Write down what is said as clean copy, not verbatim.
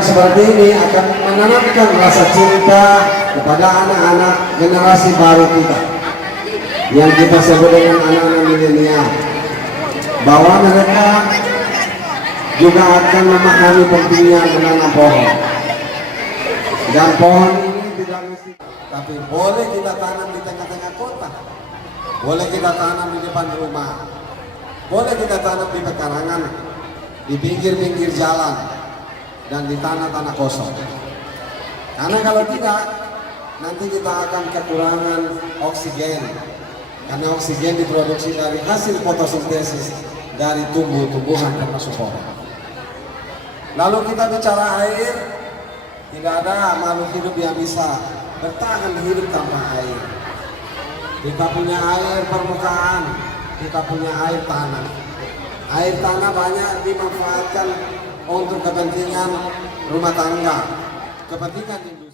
Kegiatan seperti ini akan menanamkan rasa cinta kepada anak-anak generasi baru kita, yang kita sebut dengan anak-anak milenial, bahwa mereka juga akan memahami pentingnya menanam pohon. Dan pohon ini tidak mesti, tapi boleh kita tanam di tengah-tengah kota, boleh kita tanam di depan rumah, boleh kita tanam di pekarangan, di pinggir-pinggir jalan, dan di tanah-tanah kosong. Karena kalau tidak, nanti kita akan kekurangan oksigen. Karena oksigen diproduksi dari hasil fotosintesis dari tumbuh-tumbuhan termasuk pohon. Lalu kita bicara air, tidak ada makhluk hidup yang bisa bertahan hidup tanpa air. Kita punya air permukaan, kita punya air tanah. Air tanah banyak dimanfaatkan untuk kepentingan rumah tangga, kepentingan industri.